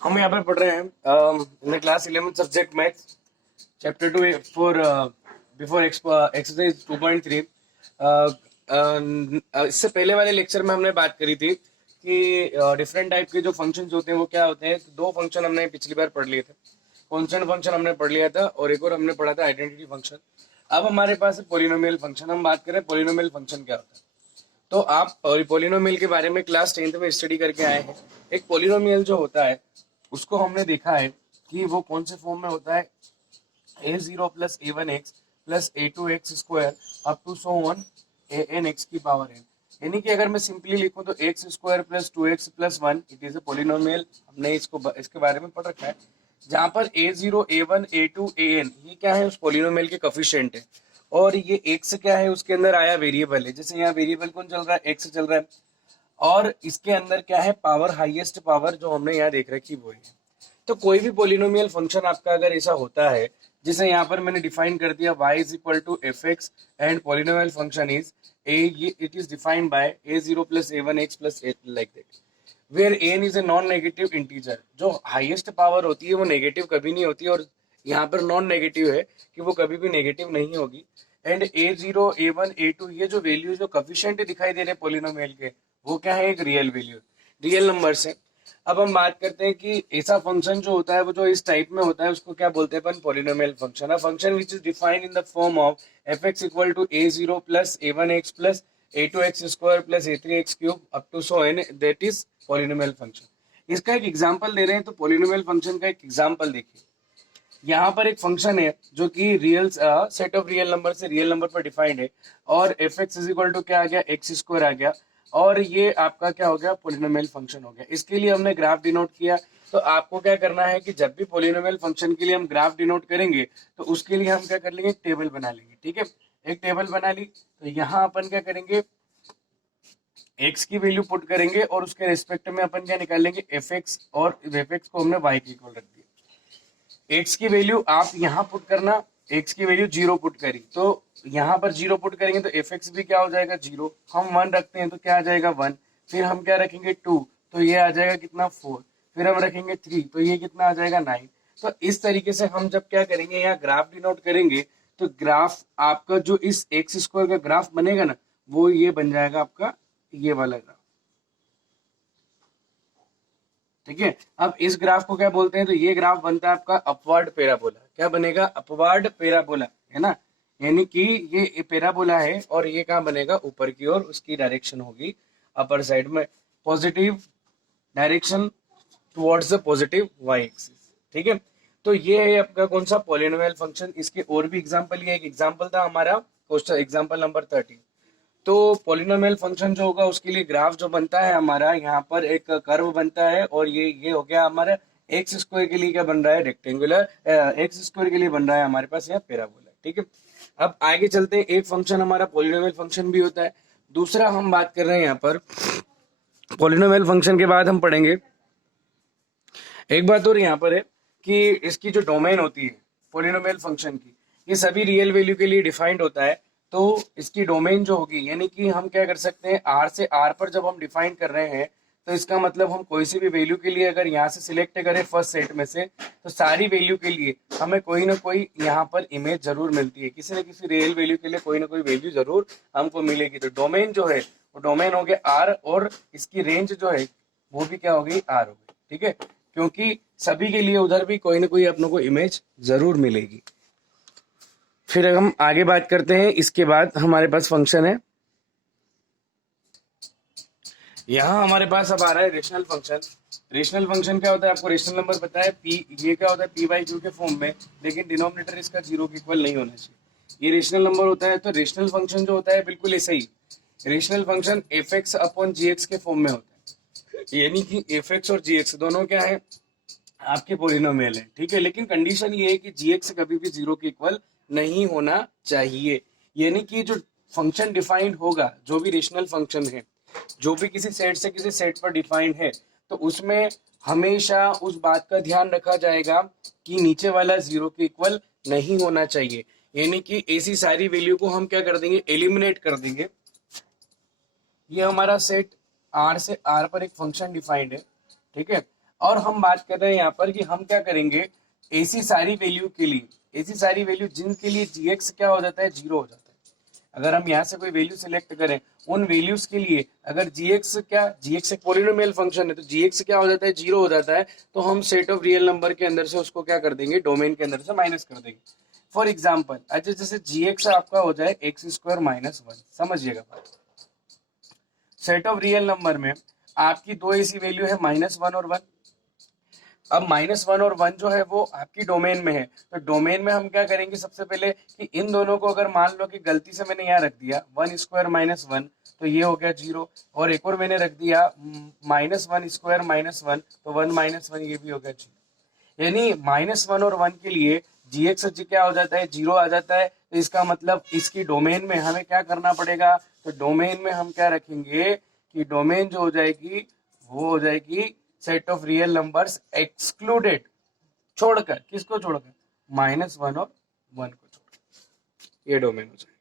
हम यहाँ पर पढ़ रहे हैं in class 11 subject maths chapter 2 for before exercise 2.3। इससे पहले वाले लेक्चर में हमने बात करी थी कि डिफरेंट टाइप के जो फंक्शंस होते हैं वो क्या होते हैं। दो फंक्शन हमने पिछली बार पढ़ लिए थे। कॉन्स्टेंट फंक्शन हमने पढ़ लिया था और एक और हमने पढ़ा था आइडेंटिटी फंक्शन। अब हमारे पास है पॉलिनोमियल फंक्शन। हम बात करें पॉलिनोमियल फंक्शन क्या होता है। तो आप पॉलिनोमियल के बारे में क्लास 10th में स्टडी करके आए हैं। एक पॉलिनोमियल जो होता है उसको हमने देखा है कि वो कौन से फॉर्म में होता है। a0 plus a1x plus a2x square up to so on an x की पावर n। यानी कि अगर मैं सिंपली लिखूं तो एक्स स्क्वायर प्लस 2x प्लस 1 इट इज ए पॉलिनोमियल। हमने इसके बारे में पढ़ रखा है। जहां पर a0 a1 a2 an ये क्या है, उस पॉलिनोमियल के कोफिशिएंट है। और ये x क्या है, उसके अंदर आया वेरिएबल है। जैसे यहाँ वेरिएबल कौन चल रहा है, x चल रहा है। और इसके अंदर क्या है, पावर, हाईएस्ट पावर जो हमने यहाँ देख रखी वो है। तो कोई भी पोलिनोमियल फंक्शन आपका अगर ऐसा होता है, जिसे यहाँ पर मैंने डिफाइन कर दिया y is equal to f x and polynomial function is it is defined by a0 plus a1x plus like that, where n is a non negative integer. जो हाईएस्ट पावर होती है वो नेगेटिव कभी नहीं होती, और यहाँ पर नॉन नेगेटिव है कि वो कभी भी नेगेटिव नहीं होगी। एंड a0 a1 a2 ये जो वैल्यू जो कोफिशिएंट दिखाई दे रहे हैं पोलिनोमियल के, वो क्या है, एक रियल वैल्यू, रियल नंबर से। अब हम बात करते हैं कि ऐसा फंक्शन जो होता है वो जो इस टाइप में होता है उसको क्या बोलते हैं अपन, polynomial function. A function which is defined in the form of f x equal to a0 plus a1x plus a2x square plus a3x cube up to so n, that is polynomial function. इसका एक example दे रहे हैं, तो polynomial function का एक example देखिए। यहाँ पर एक फंक्शन है जो कि real set of real number से रियल नंबर पर डिफाइंड है, और f x is equal to क्या आ गया, एक्स स्क्वायर आ गया, और ये आपका क्या हो गया, पोलिनोमियल फंक्शन हो गया। इसके लिए हमने ग्राफ डिनोट किया। तो आपको क्या करना है कि जब भी पोलिनोमियल फंक्शन के लिए हम ग्राफ डिनोट करेंगे तो उसके लिए हम क्या कर लेंगे, टेबल बना लेंगे। ठीक है, एक टेबल बना ली। तो यहाँ अपन क्या करेंगे, एक्स की वैल्यू पुट करेंगे और उसके रेस्पेक्ट में अपन क्या निकाल लेंगे, एफ एक्स, और एफ एक्स को हमने वाई के इक्वल रख दिया। एक्स की वैल्यू आप यहाँ पुट करना, एक्स की वैल्यू 0 पुट करी तो यहाँ पर 0 पुट करेंगे तो एफ एक्स भी क्या हो जाएगा, 0। हम 1 रखते हैं तो क्या आ जाएगा, 1। फिर हम क्या रखेंगे, 2, तो ये आ जाएगा कितना, 4। फिर हम रखेंगे 3, तो ये कितना आ जाएगा, 9। तो इस तरीके से हम जब क्या करेंगे, यहाँ ग्राफ डिनोट करेंगे तो ग्राफ आपका जो इस एक्स स्क्वायर का ग्राफ बनेगा ना, वो ये बन जाएगा आपका ये वाला ग्राफ। ठीक है, अब इस ग्राफ को क्या बोलते हैं, तो ये ग्राफ बनता है आपका अपवर्ड पैराबोला। क्या बनेगा, अपवर्ड पैराबोला, है ना। यानी कि ये पैराबोला है और ये कहाँ बनेगा, ऊपर की ओर, उसकी डायरेक्शन होगी अपर साइड में, positive direction towards the positive y axis. ठीक है, तो ये है आपका कौन सा, पॉलिनोमियल फंक्शन। इसके और भी एग्जांपल, ये एक एग्जांपल था हमारा क्वेश्चन एग्जांपल नंबर 13। तो पॉलिनोमियल फंक्शन जो होगा उसके लिए ग्राफ जो बनता है हमारा, यहाँ पर एक कर्व बनता है, और ये हो गया हमारा एक्स स्क्वायर के लिए क्या बन रहा है, रेक्टेंगुलर। एक्स स्क्वायर के लिए बन रहा है हमारे पास यहाँ पैराबोला। ठीक है, अब आगे चलते हैं। एक फंक्शन हमारा पॉलिनोमियल फंक्शन भी होता है। दूसरा हम बात कर रहे हैं यहाँ पर पॉलिनोमियल फंक्शन के बाद हम पढ़ेंगे एक बात और यहाँ पर है कि इसकी जो डोमेन होती है पॉलिनोमियल फंक्शन की, ये सभी रियल वैल्यू के लिए डिफाइंड होता है। तो इसकी डोमेन जो होगी, यानी कि हम क्या कर सकते हैं, आर से आर पर जब हम डिफाइन कर रहे हैं तो इसका मतलब हम कोई सी भी वैल्यू के लिए अगर यहाँ से सिलेक्ट करें फर्स्ट सेट में से, तो सारी वैल्यू के लिए हमें कोई ना कोई यहाँ पर इमेज जरूर मिलती है। किसी न किसी रियल वैल्यू के लिए कोई ना कोई वैल्यू जरूर हमको मिलेगी। तो डोमेन जो है वो डोमेन हो गया आर, और इसकी रेंज जो है वो भी क्या हो गई, आर हो गई। ठीक है, क्योंकि सभी के लिए उधर भी कोई ना कोई अपनों को इमेज जरूर मिलेगी। फिर हम आगे बात करते हैं। इसके बाद हमारे पास फंक्शन है, यहाँ हमारे पास अब आ रहा है रेशनल फंक्शन। रेशनल फंक्शन क्या होता है, आपको रेशनल नंबर पता है, पी, ये क्या होता है, पी बाई क्यू के फॉर्म में, लेकिन डिनोमिनेटर इसका 0 के इक्वल नहीं होना चाहिए। ये रेशनल नंबर होता है। तो रेशनल फंक्शन जो होता है बिल्कुल ऐसा ही, rational function f x upon g x के फॉर्म में होता है। यानी कि एफ एक्स और जी एक्स दोनों क्या है, आपके पोलिनोमियल है। ठीक है, लेकिन कंडीशन ये है कि जी एक्स कभी भी 0 के इक्वल नहीं होना चाहिए। यानी कि जो फंक्शन डिफाइंड होगा, जो भी रेशनल फंक्शन है, जो भी किसी सेट से किसी सेट पर डिफाइंड है, तो उसमें हमेशा उस बात का ध्यान रखा जाएगा कि नीचे वाला 0 के इक्वल नहीं होना चाहिए। यानी कि ऐसी सारी वैल्यू को हम क्या कर देंगे, एलिमिनेट कर देंगे। ये हमारा सेट आर से आर पर एक फंक्शन डिफाइंड है। ठीक है, और हम बात कर रहे हैं यहाँ पर कि हम क्या करेंगे, ऐसी सारी वैल्यू के लिए, ऐसी सारी वैल्यू जिनके लिए gx क्या हो जाता है, जीरो हो जाता है। अगर हम यहाँ से कोई वैल्यू सिलेक्ट करें, उन वैल्यूज के लिए अगर gx क्या, gx एक पोलिनोमियल फंक्शन है, तो gx क्या हो जाता है, जीरो हो जाता है, तो हम सेट ऑफ रियल नंबर के अंदर से उसको क्या कर देंगे, डोमेन के अंदर से माइनस कर देंगे। फॉर एग्जाम्पल, अच्छा जैसे gx आपका हो जाए एक्स स्क्वायर माइनस वन, समझिएगा बात। सेट ऑफ रियल नंबर में आपकी दो ऐसी वैल्यू है, माइनस वन और वन। अब माइनस वन और वन जो है वो आपकी डोमेन में है, तो डोमेन में हम क्या करेंगे, सबसे पहले कि इन दोनों को अगर मान लो कि गलती से मैंने यहाँ रख दिया वन स्क्वायर माइनस वन, तो ये हो गया जीरो, और एक और मैंने रख दिया minus one square minus one, तो वन माइनस वन, ये भी हो गया जीरो। यानी माइनस वन और वन के लिए gx क्या हो जाता है, जीरो आ जाता है। तो इसका मतलब इसकी डोमेन में हमें क्या करना पड़ेगा, तो डोमेन में हम क्या रखेंगे कि डोमेन जो हो जाएगी वो हो जाएगी set of real numbers excluded, छोड़कर, किसको छोड़कर, माइनस वन और वन को छोड़कर, ये डोमेन हो जाएगा।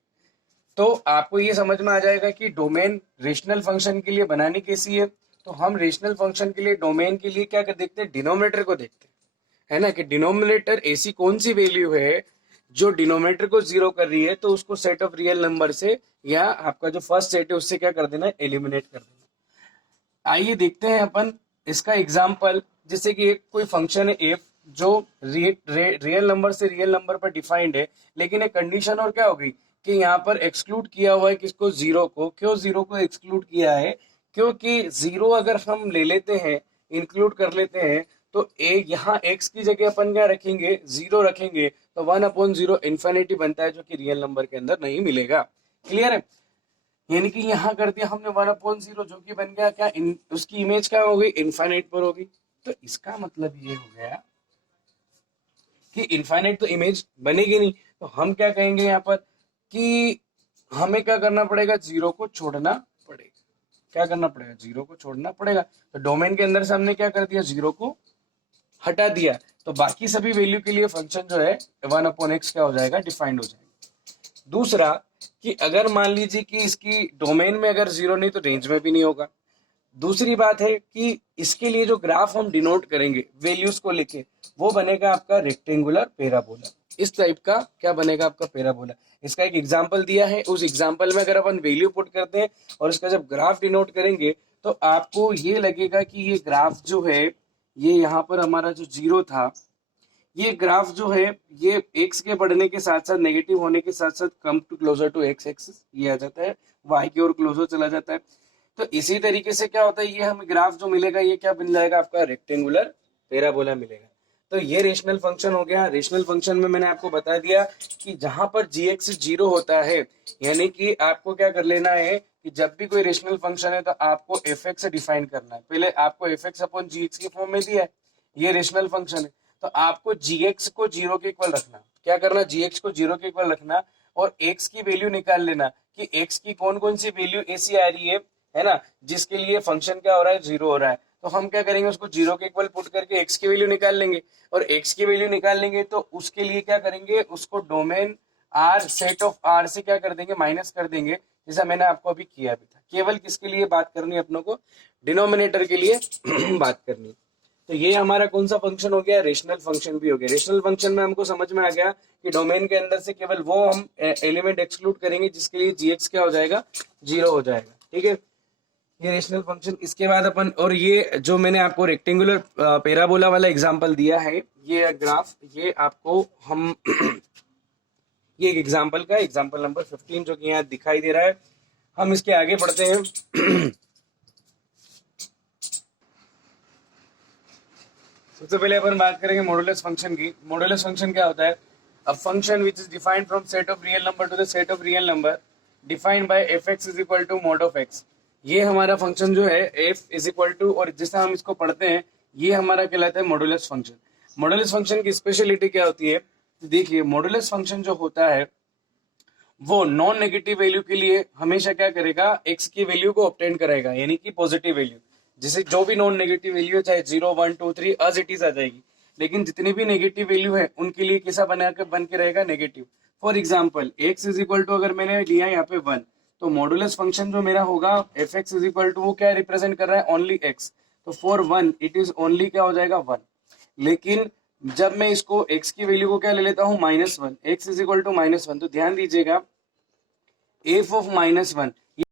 तो आपको ये समझ में आ जाएगा कि डोमेन रेशनल फंक्शन के लिए बनानी कैसी है। तो हम रेशनल फंक्शन के लिए डोमेन के लिए क्या कर देखते हैं, डिनोमिनेटर को देखते हैं, है ना, कि डिनोमिनेटर ऐसी कौन सी वैल्यू है जो डिनोमिनेटर को जीरो कर रही है, तो उसको सेट ऑफ रियल नंबर से या आपका जो फर्स्ट सेट है उससे क्या कर देना, एलिमिनेट कर देना। आइए देखते हैं अपन इसका एग्जाम्पल। जैसे कि एक कोई फंक्शन है एफ जो रियल नंबर से रियल नंबर पर डिफाइंड है, लेकिन एक कंडीशन और क्या होगी कि यहाँ पर एक्सक्लूड किया हुआ है किसको, जीरो को। क्यों जीरो को एक्सक्लूड किया है, क्योंकि जीरो अगर हम ले लेते हैं, इंक्लूड कर लेते हैं, तो ए यहाँ एक्स की जगह अपन क्या रखेंगे, जीरो रखेंगे, तो वन अपॉन जीरो इन्फिनिटी बनता है, जो कि रियल नंबर के अंदर नहीं मिलेगा। क्लियर है, यानी कि यहाँ कर दिया हमने वन अपॉन जीरो, जो कि बन गया क्या, उसकी इमेज क्या हो गई, इनफाइनाइट पर होगी। तो इसका मतलब ये हो गया कि इनफाइनाइट तो इमेज बनेगी नहीं, तो हम क्या कहेंगे यहाँ पर कि हमें क्या करना पड़ेगा, जीरो को छोड़ना पड़ेगा। क्या करना पड़ेगा, जीरो को छोड़ना पड़ेगा। तो डोमेन के अंदर से हमने क्या कर दिया, जीरो को हटा दिया, तो बाकी सभी वैल्यू के लिए फंक्शन जो है वन अपॉन एक्स क्या हो जाएगा, डिफाइंड हो जाएगा। दूसरा कि अगर मान लीजिए कि इसकी डोमेन में अगर जीरो नहीं तो रेंज में भी नहीं होगा। दूसरी बात है कि इसके लिए जो ग्राफ हम डिनोट करेंगे वैल्यूज को लेके, वो बनेगा आपका रेक्टेंगुलर पैराबोला। इस टाइप का क्या बनेगा आपका पैराबोला। इसका एक एग्जांपल दिया है, उस एग्जांपल में अगर अपन वैल्यू पुट करते हैं और इसका जब ग्राफ डिनोट करेंगे, तो आपको ये लगेगा कि ये ग्राफ जो है, ये यहाँ पर हमारा जो जीरो था, ये ग्राफ जो है ये एक्स के बढ़ने के साथ साथ, नेगेटिव होने के साथ साथ come to closer to x axis, ये आ जाता है, वाई की ओर क्लोजर चला जाता है। तो इसी तरीके से क्या होता है, ये हमें ग्राफ जो मिलेगा ये क्या बन जाएगा, आपका रेक्टेंगुलर पैराबोला मिलेगा। तो ये रेशनल फंक्शन हो गया। रेशनल फंक्शन में मैंने आपको बता दिया कि जहां पर gx जीरो होता है, यानी कि आपको क्या कर लेना है कि जब भी कोई रेशनल फंक्शन है तो आपको fx से डिफाइन करना है। पहले आपको fx अपॉन gx के फॉर्म में दिया है, ये रेशनल फंक्शन है, तो आपको gx को जीरो के इक्वल रखना। क्या करना, gx को जीरो के इक्वल रखना और x की वैल्यू निकाल लेना कि x की कौन कौन सी वैल्यू ऐसी आ रही है ना, जिसके लिए फंक्शन क्या हो रहा है, जीरो हो रहा है। तो हम क्या करेंगे, उसको जीरो के इक्वल पुट करके x की वैल्यू निकाल लेंगे, और x की वैल्यू निकाल लेंगे तो उसके लिए क्या करेंगे, उसको domain r set of r से क्या कर देंगे, माइनस कर देंगे, जैसा मैंने आपको अभी किया भी था। केवल किसके लिए बात करनी है अपनों को, डिनोमिनेटर के लिए बात करनी है। तो ये हमारा कौन सा फंक्शन हो गया, रेशनल फंक्शन भी हो गया। रेशनल फंक्शन में हमको समझ में आ गया कि डोमेन के अंदर से केवल वो हम एलिमेंट एक्सक्लूड करेंगे जिसके लिए gx क्या हो जाएगा, जीरो हो जाएगा। ठीक है, ये रेशनल फंक्शन। इसके बाद अपन, और ये जो मैंने आपको रेक्टेंगुलर पैराबोला वाला एग्जांपल दिया है, ये ग्राफ, ये आपको हम ये एक एग्जांपल का एग्जांपल नंबर 15 जो कि यहाँ दिखाई दे रहा है। हम इसके आगे बढ़ते हैं। सबसे पहले अपन बात करेंगे मॉडुलस फंक्शन की। मॉडुलस फंक्शन क्या होता है, a function which is defined from set of real number to the set of real number defined by fx is equal to mod of x। ये हमारा फंक्शन जो है f इज इक्वल टू, और जैसा हम इसको पढ़ते हैं ये हमारा कहलाता है मॉडुलस फंक्शन। मॉडुलस फंक्शन की स्पेशलिटी क्या होती है, तो देखिए मॉडुलस फंक्शन जो होता है वो नॉन नेगेटिव वैल्यू के लिए हमेशा क्या करेगा, x की वैल्यू को ऑब्टेन कराएगा, यानी कि पॉजिटिव वैल्यू। जैसे जो भी नॉन नेगेटिव वैल्यू है, चाहे 0 1 2 3 एज इट इज आ जाएगी, लेकिन जितनी भी नेगेटिव वैल्यू है उनके लिए कैसा बन के रहेगा, negative. For example x is equal to, अगर मैंने लिया यहाँ पे 1, तो मॉडुलस फंक्शन जो मेरा होगा f x is equal to, वो क्या रिप्रेजेंट कर रहा है, ओनली x। तो फॉर 1 इट इज ओनली क्या हो जाएगा 1। लेकिन जब मैं इसको x की वैल्यू को क्या ले लेता हूँ -1, x इज इक्वल टू -1, तो ध्यान दीजिएगा f ऑफ -1